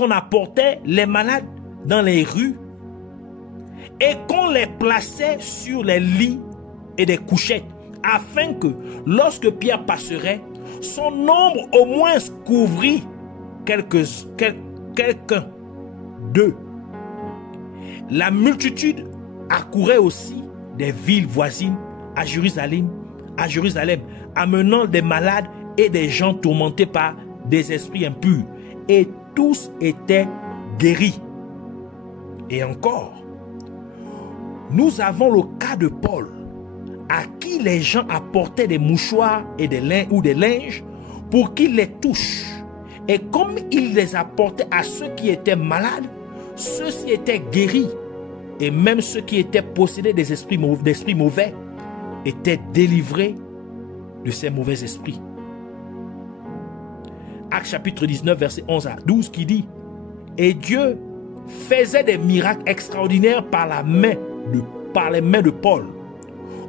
qu'on apportait les malades dans les rues et qu'on les plaçait sur les lits et des couchettes, afin que lorsque Pierre passerait, son ombre au moins couvrit quelqu'un d'eux. La multitude accourait aussi des villes voisines à Jérusalem, amenant des malades et des gens tourmentés par des esprits impurs. Et tous étaient guéris. Et encore, nous avons le cas de Paul, à qui les gens apportaient des mouchoirs et des linges pour qu'il les touche. Et comme il les apportait à ceux qui étaient malades, ceux-ci étaient guéris. Et même ceux qui étaient possédés d'esprits mauvais étaient délivrés de ces mauvais esprits. Actes chapitre 19, verset 11 à 12 qui dit: et Dieu faisait des miracles extraordinaires par les mains de Paul,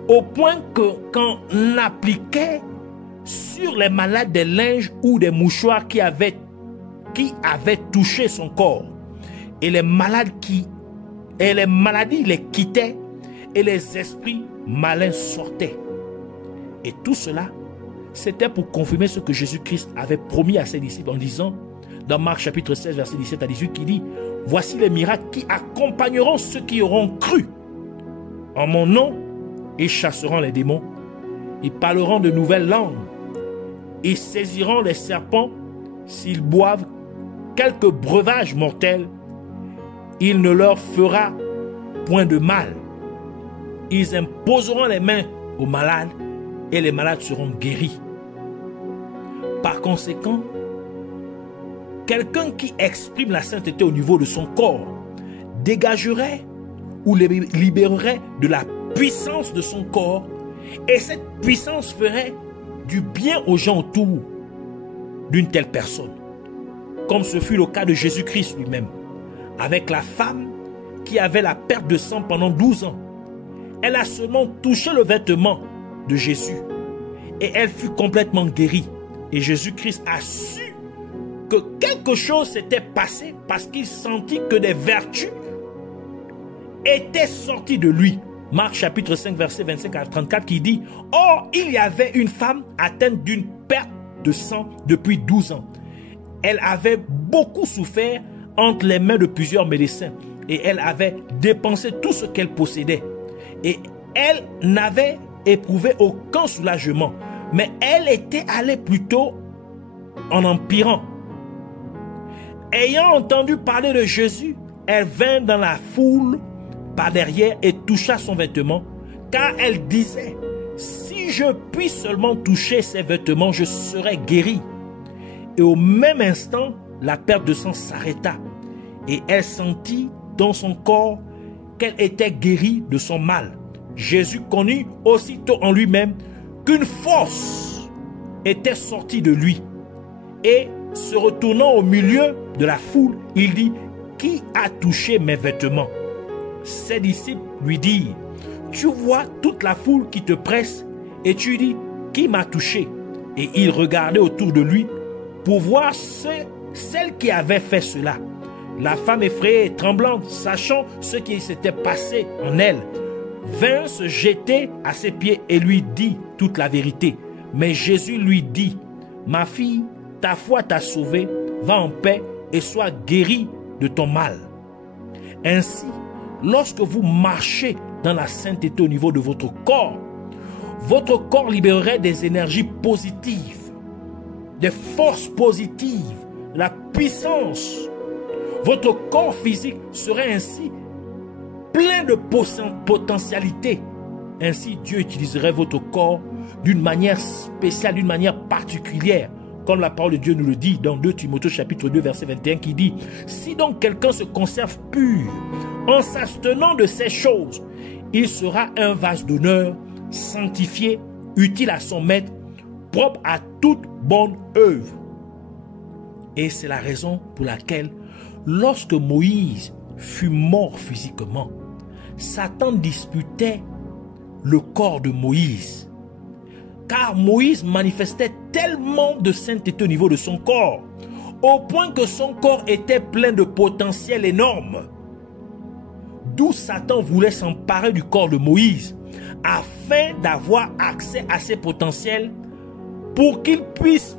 au point que quand on appliquait sur les malades des linges ou des mouchoirs qui avaient touché son corps, et les maladies les quittaient et les esprits malins sortaient. Et tout cela, c'était pour confirmer ce que Jésus-Christ avait promis à ses disciples en disant, dans Marc chapitre 16, verset 17 à 18, qui dit: voici les miracles qui accompagneront ceux qui auront cru. En mon nom, ils chasseront les démons, ils parleront de nouvelles langues, ils saisiront les serpents, s'ils boivent quelques breuvages mortels, il ne leur fera point de mal. Ils imposeront les mains aux malades et les malades seront guéris. Par conséquent, quelqu'un qui exprime la sainteté au niveau de son corps dégagerait ou libérerait de la puissance de son corps, et cette puissance ferait du bien aux gens autour d'une telle personne, comme ce fut le cas de Jésus-Christ lui-même, avec la femme qui avait la perte de sang pendant 12 ans. Elle a seulement touché le vêtement de Jésus et elle fut complètement guérie. Et Jésus-Christ a su que quelque chose s'était passé parce qu'il sentit que des vertus étaient sorties de lui. Marc chapitre 5 verset 25 à 34 qui dit: or il y avait une femme atteinte d'une perte de sang depuis 12 ans. Elle avait beaucoup souffert entre les mains de plusieurs médecins et elle avait dépensé tout ce qu'elle possédait. Et elle n'avait éprouvé aucun soulagement, mais elle était allée plutôt en empirant. Ayant entendu parler de Jésus, elle vint dans la foule par derrière et toucha son vêtement, car elle disait: si je puis seulement toucher ses vêtements, je serai guérie. Et au même instant, la perte de sang s'arrêta et elle sentit dans son corps qu'elle était guérie de son mal. Jésus connut aussitôt en lui-même qu'une force était sortie de lui. Et se retournant au milieu de la foule, il dit: qui a touché mes vêtements? Ses disciples lui dirent: tu vois toute la foule qui te presse et tu dis: qui m'a touché? Et il regardait autour de lui pour voir celle qui avait fait cela. La femme effrayée et tremblante, sachant ce qui s'était passé en elle, vint se jeter à ses pieds et lui dit toute la vérité. Mais Jésus lui dit: ma fille, ta foi t'a sauvée, va en paix et sois guérie de ton mal. Ainsi, lorsque vous marchez dans la sainteté au niveau de votre corps libérerait des énergies positives, des forces positives, la puissance. Votre corps physique serait ainsi plein de potentialités. Ainsi, Dieu utiliserait votre corps d'une manière spéciale, d'une manière particulière, comme la parole de Dieu nous le dit dans 2 Timothée chapitre 2 verset 21 qui dit: si donc quelqu'un se conserve pur en s'abstenant de ces choses, il sera un vase d'honneur, sanctifié, utile à son maître, propre à toute bonne œuvre. Et c'est la raison pour laquelle, lorsque Moïse fut mort physiquement, Satan disputait le corps de Moïse. Car Moïse manifestait tellement de sainteté au niveau de son corps, au point que son corps était plein de potentiel énorme. D'où Satan voulait s'emparer du corps de Moïse, afin d'avoir accès à ses potentiels pour qu'il puisse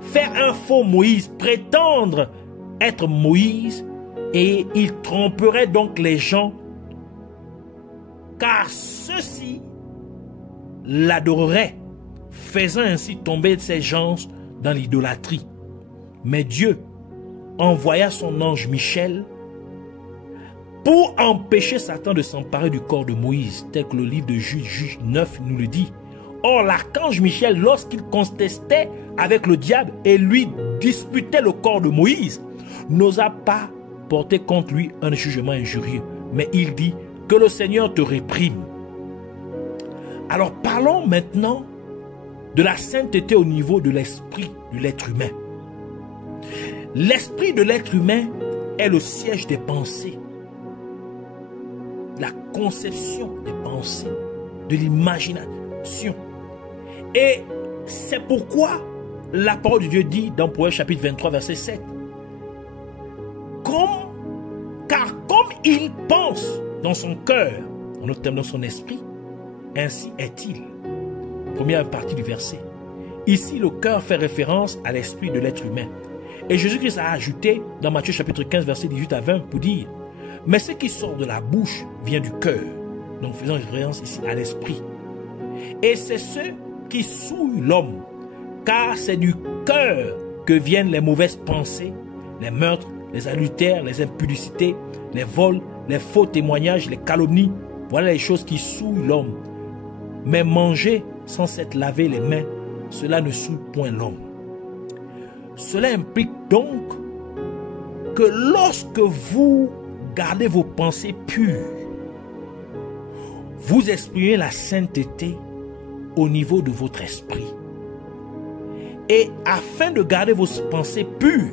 faire un faux Moïse, prétendre être Moïse, et il tromperait donc les gens, car ceux-ci l'adoreraient, faisant ainsi tomber ces gens dans l'idolâtrie. Mais Dieu envoya son ange Michel pour empêcher Satan de s'emparer du corps de Moïse, tel que le livre de Juge 9 nous le dit. Or, l'archange Michel, lorsqu'il contestait avec le diable et lui disputait le corps de Moïse, n'osa pas porter contre lui un jugement injurieux, mais il dit que le Seigneur te réprime. Alors parlons maintenant de la sainteté au niveau de l'esprit de l'être humain. L'esprit de l'être humain est le siège des pensées, la conception des pensées, de l'imagination. Et c'est pourquoi la parole de Dieu dit dans Proverbe chapitre 23 verset 7, car comme il pense dans son cœur, en d'autres termes dans son esprit, ainsi est-il. Première partie du verset. Ici, le cœur fait référence à l'esprit de l'être humain. Et Jésus-Christ a ajouté dans Matthieu chapitre 15 verset 18 à 20 pour dire, mais ce qui sort de la bouche vient du cœur. Donc faisant référence ici à l'esprit. Et c'est ce qui souille l'homme, car c'est du cœur que viennent les mauvaises pensées, les meurtres, les adultères, les impudicités, les vols, les faux témoignages, les calomnies. Voilà les choses qui souillent l'homme. Mais manger sans s'être lavé les mains, cela ne souille point l'homme. Cela implique donc que lorsque vous gardez vos pensées pures, vous exprimez la sainteté au niveau de votre esprit. Et afin de garder vos pensées pures,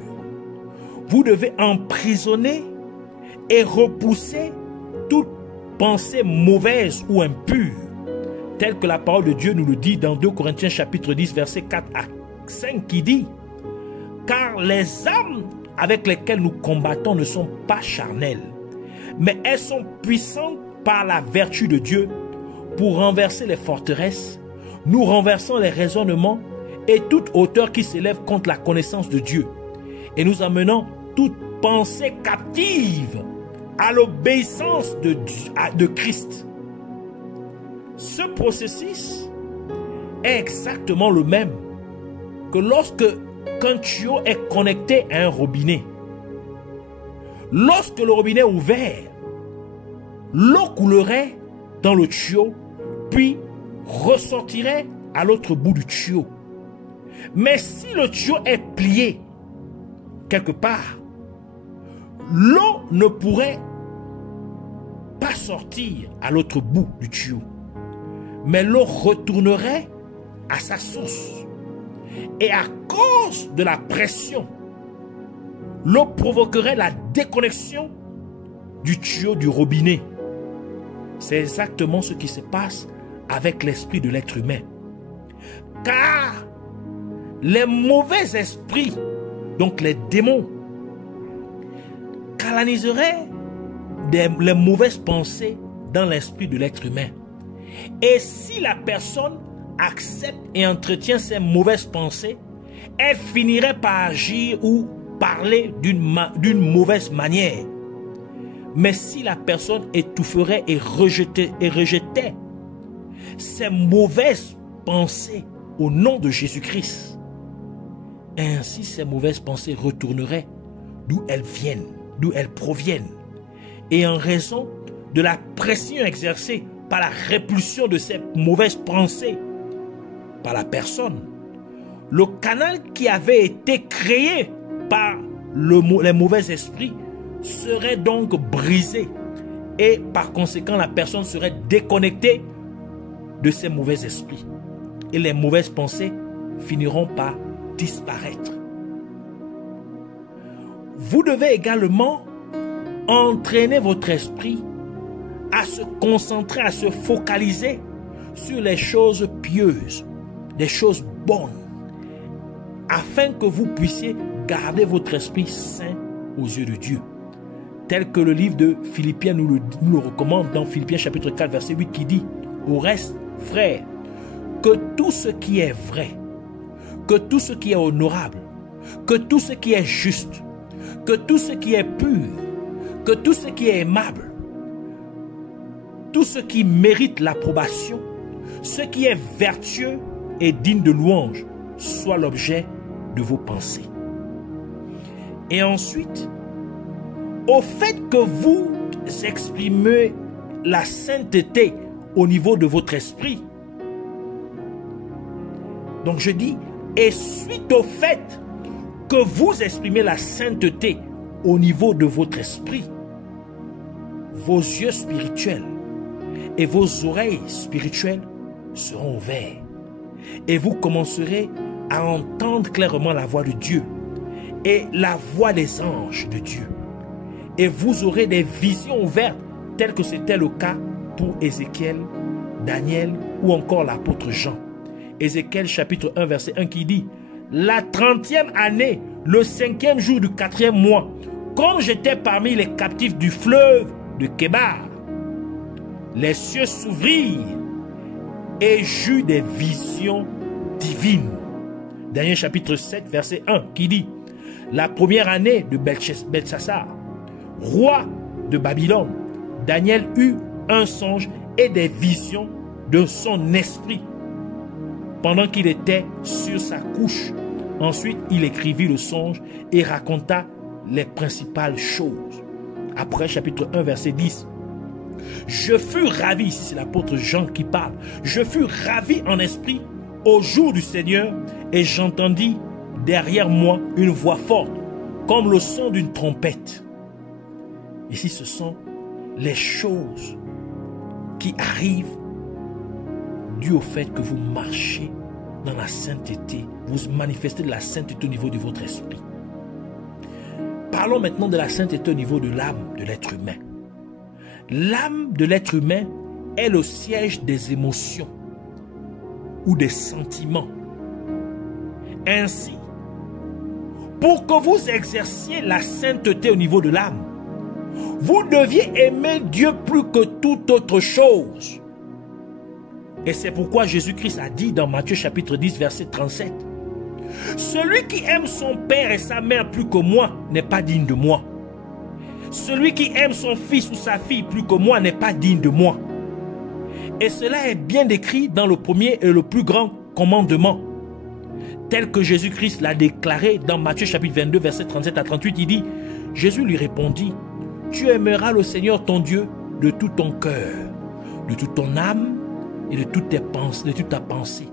vous devez emprisonner et repousser toute pensée mauvaise ou impure, telle que la parole de Dieu nous le dit dans 2 Corinthiens chapitre 10 verset 4 à 5 qui dit, car les armes avec lesquelles nous combattons ne sont pas charnelles, mais elles sont puissantes par la vertu de Dieu pour renverser les forteresses, nous renversons les raisonnements et toute hauteur qui s'élève contre la connaissance de Dieu, et nous amenons toute pensée captive à l'obéissance de Christ. Ce processus est exactement le même que lorsque qu'un tuyau est connecté à un robinet. Lorsque le robinet est ouvert, l'eau coulerait dans le tuyau, puis ressortirait à l'autre bout du tuyau. Mais si le tuyau est plié quelque part, l'eau ne pourrait pas sortir à l'autre bout du tuyau, mais l'eau retournerait à sa source. Et à cause de la pression, l'eau provoquerait la déconnexion du tuyau du robinet. C'est exactement ce qui se passe avec l'esprit de l'être humain. Car les mauvais esprits, donc les démons, canaliseraient les mauvaises pensées dans l'esprit de l'être humain. Et si la personne accepte et entretient ces mauvaises pensées, elle finirait par agir ou parler d'une mauvaise manière. Mais si la personne étoufferait et rejetait ces mauvaises pensées au nom de Jésus-Christ, ainsi ces mauvaises pensées retourneraient d'où elles viennent, d'où elles proviennent. Et en raison de la pression exercée par la répulsion de ces mauvaises pensées par la personne, le canal qui avait été créé par les mauvais esprits serait donc brisé et par conséquent la personne serait déconnectée de ces mauvais esprits et les mauvaises pensées finiront par disparaître. Vous devez également entraîner votre esprit à se concentrer, à se focaliser sur les choses pieuses, des choses bonnes, afin que vous puissiez gardez votre esprit saint aux yeux de Dieu. Tel que le livre de Philippiens nous le recommande dans Philippiens chapitre 4 verset 8 qui dit: au reste, frères, que tout ce qui est vrai, que tout ce qui est honorable, que tout ce qui est juste, que tout ce qui est pur, que tout ce qui est aimable, tout ce qui mérite l'approbation, ce qui est vertueux et digne de louange, soit l'objet de vos pensées. Et ensuite, au fait que vous exprimez la sainteté au niveau de votre esprit, donc je dis, et suite au fait que vous exprimez la sainteté au niveau de votre esprit, vos yeux spirituels et vos oreilles spirituelles seront ouverts. Et vous commencerez à entendre clairement la voix de Dieu et la voix des anges de Dieu. Et vous aurez des visions ouvertes, telles que c'était le cas pour Ézéchiel, Daniel ou encore l'apôtre Jean. Ézéchiel chapitre 1 verset 1 qui dit: la 30e année, le 5e jour du 4e mois, comme j'étais parmi les captifs du fleuve de Kébar, les cieux s'ouvrirent et j'eus des visions divines. Daniel chapitre 7 verset 1 qui dit: la première année de Beltchassar, roi de Babylone, Daniel eut un songe et des visions de son esprit pendant qu'il était sur sa couche. Ensuite, il écrivit le songe et raconta les principales choses. Après, chapitre 1, verset 10. Je fus ravi, ici c'est l'apôtre Jean qui parle, je fus ravi en esprit au jour du Seigneur et j'entendis derrière moi une voix forte, comme le son d'une trompette. Ici, ce sont les choses qui arrivent dû au fait que vous marchez dans la sainteté, vous manifestez de la sainteté au niveau de votre esprit. Parlons maintenant de la sainteté au niveau de l'âme de l'être humain. L'âme de l'être humain est le siège des émotions ou des sentiments. Ainsi, pour que vous exerciez la sainteté au niveau de l'âme, vous deviez aimer Dieu plus que toute autre chose. Et c'est pourquoi Jésus-Christ a dit dans Matthieu chapitre 10 verset 37, « Celui qui aime son père et sa mère plus que moi n'est pas digne de moi. Celui qui aime son fils ou sa fille plus que moi n'est pas digne de moi. » Et cela est bien décrit dans le premier et le plus grand commandement. Tel que Jésus-Christ l'a déclaré dans Matthieu chapitre 22 verset 37 à 38, il dit, Jésus lui répondit, « Tu aimeras le Seigneur ton Dieu de tout ton cœur, de toute ton âme, et de toute ta pensée.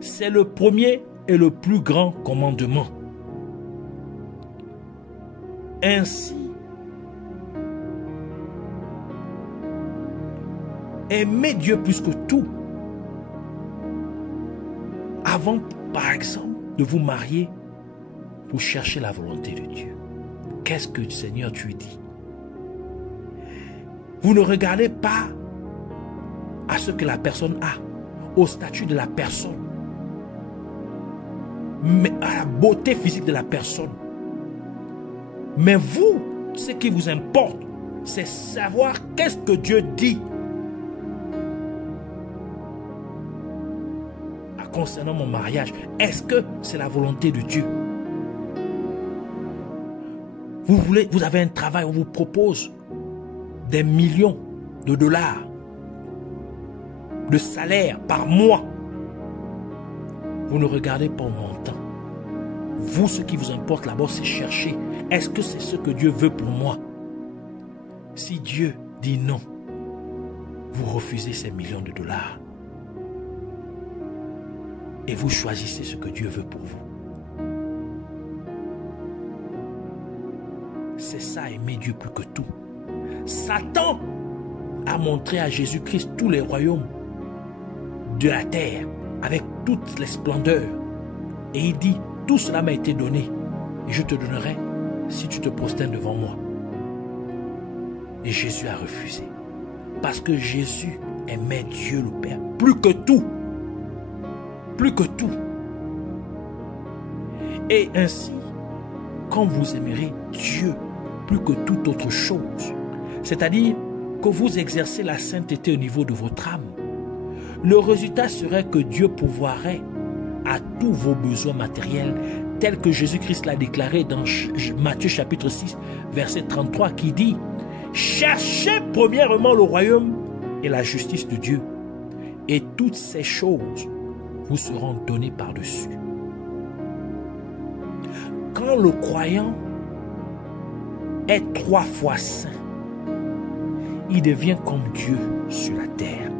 C'est le premier et le plus grand commandement. Ainsi, aimez Dieu plus que tout. Avant, par exemple, de vous marier, vous cherchez la volonté de Dieu. Qu'est-ce que le Seigneur tu dit? Vous ne regardez pas à ce que la personne a, au statut de la personne, mais à la beauté physique de la personne. Mais vous, ce qui vous importe, c'est savoir qu'est-ce que Dieu dit concernant mon mariage. Est-ce que c'est la volonté de Dieu? Vous avez un travail, on vous propose des millions de dollars de salaire par mois. Vous ne regardez pas au montant. Vous, ce qui vous importe là-bas, c'est chercher. Est-ce que c'est ce que Dieu veut pour moi? Si Dieu dit non, vous refusez ces millions de dollars. Et vous choisissez ce que Dieu veut pour vous. C'est ça, aimer Dieu plus que tout. Satan a montré à Jésus-Christ tous les royaumes de la terre avec toutes les splendeurs. Et il dit, tout cela m'a été donné et je te donnerai si tu te prosternes devant moi. Et Jésus a refusé. Parce que Jésus aimait Dieu le Père plus que tout. Plus que tout. Et ainsi, quand vous aimerez Dieu plus que toute autre chose, c'est-à-dire que vous exercez la sainteté au niveau de votre âme, le résultat serait que Dieu pourvoirait à tous vos besoins matériels, tel que Jésus-Christ l'a déclaré dans Matthieu chapitre 6, verset 33, qui dit « Cherchez premièrement le royaume et la justice de Dieu, et toutes ces choses vous seront données par-dessus. » Quand le croyant est 3 fois saint, il devient comme Dieu sur la terre.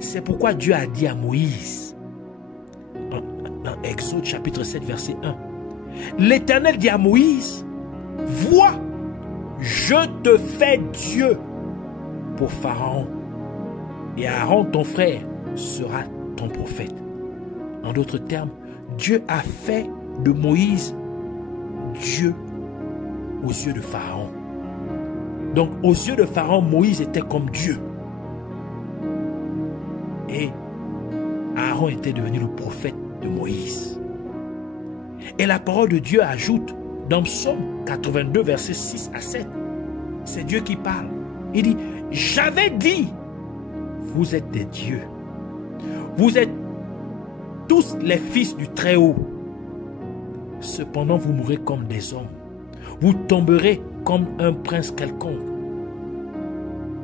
C'est pourquoi Dieu a dit à Moïse, dans Exode chapitre 7, verset 1, l'Éternel dit à Moïse, « Vois, je te fais Dieu pour Pharaon, et Aaron ton frère sera ton prophète. » En d'autres termes, Dieu a fait de Moïse Dieu aux yeux de Pharaon. Donc aux yeux de Pharaon, Moïse était comme Dieu. Et Aaron était devenu le prophète de Moïse. Et la parole de Dieu ajoute dans Psaume 82, versets 6 à 7. C'est Dieu qui parle. Il dit, j'avais dit, vous êtes des dieux. Vous êtes tous les fils du Très-Haut. Cependant, vous mourrez comme des hommes. Vous tomberez comme un prince quelconque.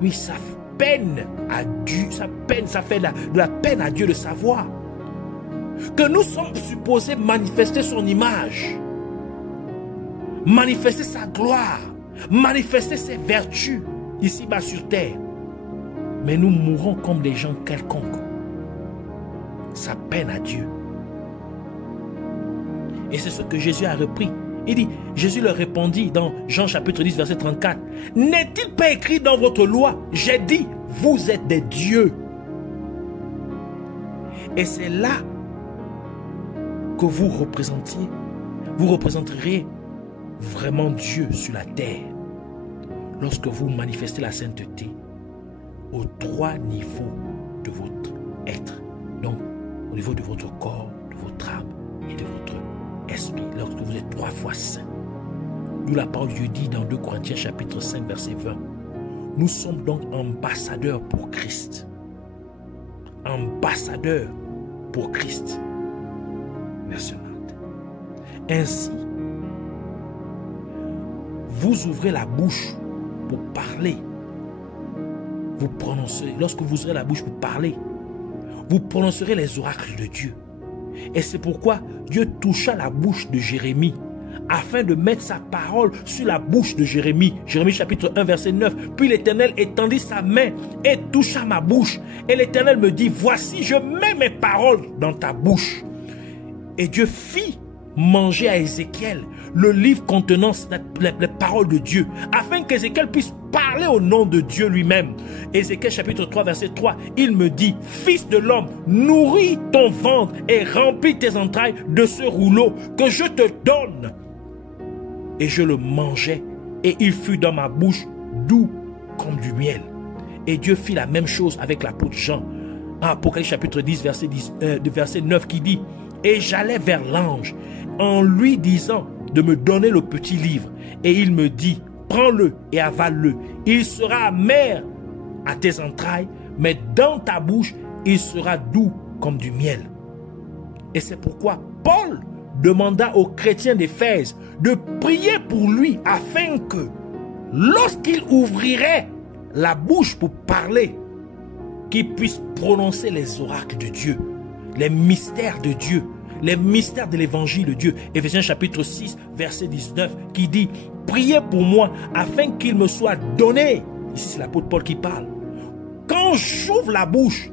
Oui, ça peine à Dieu, ça fait de la peine à Dieu de savoir que nous sommes supposés manifester son image, manifester sa gloire, manifester ses vertus ici-bas sur terre. Mais nous mourons comme des gens quelconques. Ça peine à Dieu. Et c'est ce que Jésus a repris. Il dit, Jésus leur répondit dans Jean chapitre 10, verset 34. N'est-il pas écrit dans votre loi, j'ai dit, vous êtes des dieux. Et c'est là que vous représenterez vraiment Dieu sur la terre. Lorsque vous manifestez la sainteté aux 3 niveaux de votre être. Donc, au niveau de votre corps, de votre âme et de votre esprit, lorsque vous êtes 3 fois saint. D'où la parole de Dieu dit dans 2 Corinthiens chapitre 5 verset 20. Nous sommes donc ambassadeurs pour Christ. Ambassadeurs pour Christ. Verset 9. Ainsi, vous ouvrez la bouche pour parler. Vous prononcerez, lorsque vous ouvrez la bouche pour parler, vous prononcerez les oracles de Dieu. Et c'est pourquoi Dieu toucha la bouche de Jérémie afin de mettre sa parole sur la bouche de Jérémie. Jérémie chapitre 1 verset 9. Puis l'Éternel étendit sa main et toucha ma bouche. Et l'Éternel me dit, voici, je mets mes paroles dans ta bouche. Et Dieu fit manger à Ézéchiel le livre contenant les paroles de Dieu, afin qu'Ézéchiel puisse parler au nom de Dieu lui-même. Ézéchiel chapitre 3 verset 3, il me dit, fils de l'homme, nourris ton ventre et remplis tes entrailles de ce rouleau que je te donne. Et je le mangeai, et il fut dans ma bouche doux comme du miel. Et Dieu fit la même chose avec l'apôtre Jean, en Apocalypse chapitre 10 verset 9 qui dit, et j'allais vers l'ange en lui disant de me donner le petit livre. Et il me dit, prends-le et avale-le. Il sera amer à tes entrailles, mais dans ta bouche, il sera doux comme du miel. Et c'est pourquoi Paul demanda aux chrétiens d'Éphèse de prier pour lui afin que, lorsqu'il ouvrirait la bouche pour parler, qu'il puisse prononcer les oracles de Dieu, les mystères de Dieu, les mystères de l'évangile de Dieu. Éphésiens chapitre 6 verset 19 qui dit, priez pour moi afin qu'il me soit donné, ici c'est l'apôtre Paul qui parle, quand j'ouvre la bouche,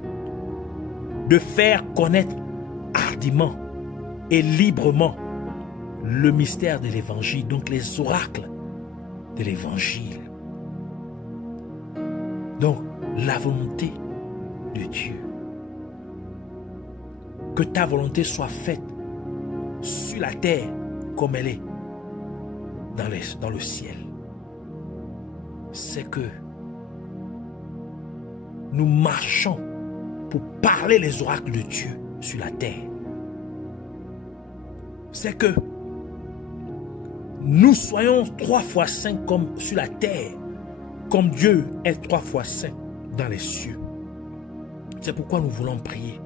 de faire connaître hardiment et librement le mystère de l'évangile, donc les oracles de l'évangile. Donc la volonté de Dieu. Que ta volonté soit faite sur la terre comme elle est dans le ciel. C'est que nous marchons pour parler les oracles de Dieu sur la terre. C'est que nous soyons 3 fois saints comme sur la terre, comme Dieu est 3 fois saint dans les cieux. C'est pourquoi nous voulons prier,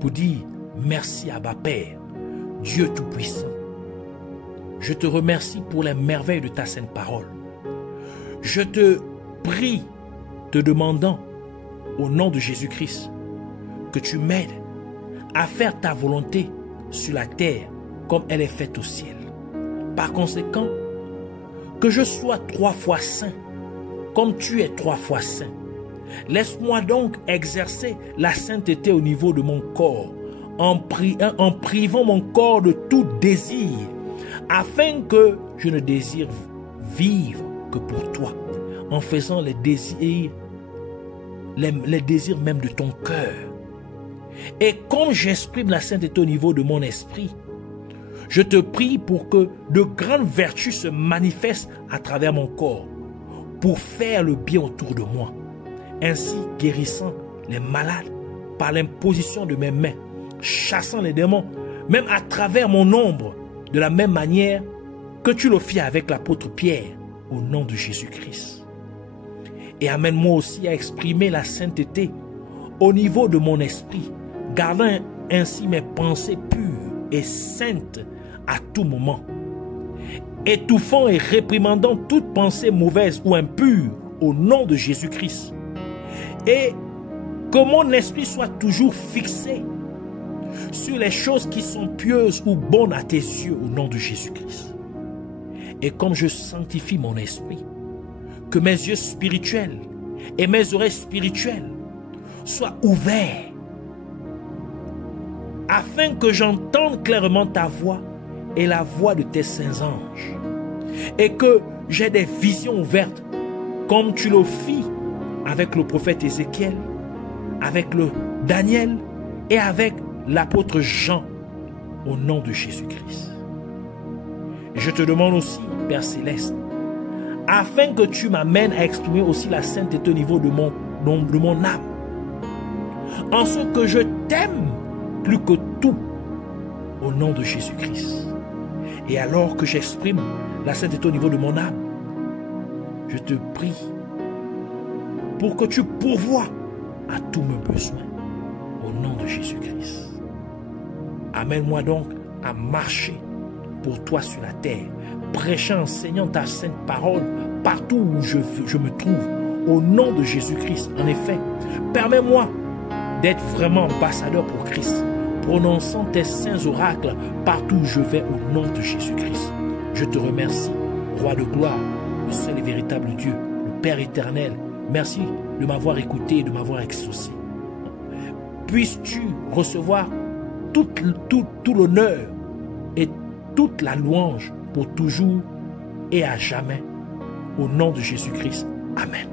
pour dire merci Abba Père, Dieu Tout-Puissant. Je te remercie pour les merveilles de ta sainte parole. Je te prie, te demandant, au nom de Jésus-Christ, que tu m'aides à faire ta volonté sur la terre comme elle est faite au ciel. Par conséquent, que je sois 3 fois saint, comme tu es 3 fois saint. Laisse-moi donc exercer la sainteté au niveau de mon corps, en privant mon corps de tout désir, afin que je ne désire vivre que pour toi, en faisant les désirs même de ton cœur. Et comme j'exprime la sainteté au niveau de mon esprit, je te prie pour que de grandes vertus se manifestent à travers mon corps, pour faire le bien autour de moi, ainsi guérissant les malades par l'imposition de mes mains, chassant les démons, même à travers mon ombre, de la même manière que tu le fis avec l'apôtre Pierre, au nom de Jésus-Christ. Et amène-moi aussi à exprimer la sainteté au niveau de mon esprit, gardant ainsi mes pensées pures et saintes à tout moment, étouffant et réprimandant toute pensée mauvaise ou impure au nom de Jésus-Christ, et que mon esprit soit toujours fixé sur les choses qui sont pieuses ou bonnes à tes yeux au nom de Jésus-Christ. Et comme je sanctifie mon esprit, que mes yeux spirituels et mes oreilles spirituelles soient ouverts afin que j'entende clairement ta voix et la voix de tes saints anges, et que j'ai des visions ouvertes comme tu le fis avec le prophète Ézéchiel, avec le Daniel et avec l'apôtre Jean, au nom de Jésus-Christ. Et je te demande aussi, Père Céleste, afin que tu m'amènes à exprimer aussi la sainteté au niveau de mon âme, en ce que je t'aime plus que tout, au nom de Jésus-Christ. Et alors que j'exprime la sainteté au niveau de mon âme, je te prie pour que tu pourvoies à tous mes besoins, au nom de Jésus-Christ. Amène-moi donc à marcher pour toi sur la terre, prêchant, enseignant ta sainte parole partout où je me trouve, au nom de Jésus-Christ. En effet, permets-moi d'être vraiment ambassadeur pour Christ, prononçant tes saints oracles partout où je vais, au nom de Jésus-Christ. Je te remercie, Roi de gloire, le seul et véritable Dieu, le Père éternel. Merci de m'avoir écouté et de m'avoir exaucé. Puisses-tu recevoir tout l'honneur et toute la louange pour toujours et à jamais. Au nom de Jésus-Christ. Amen.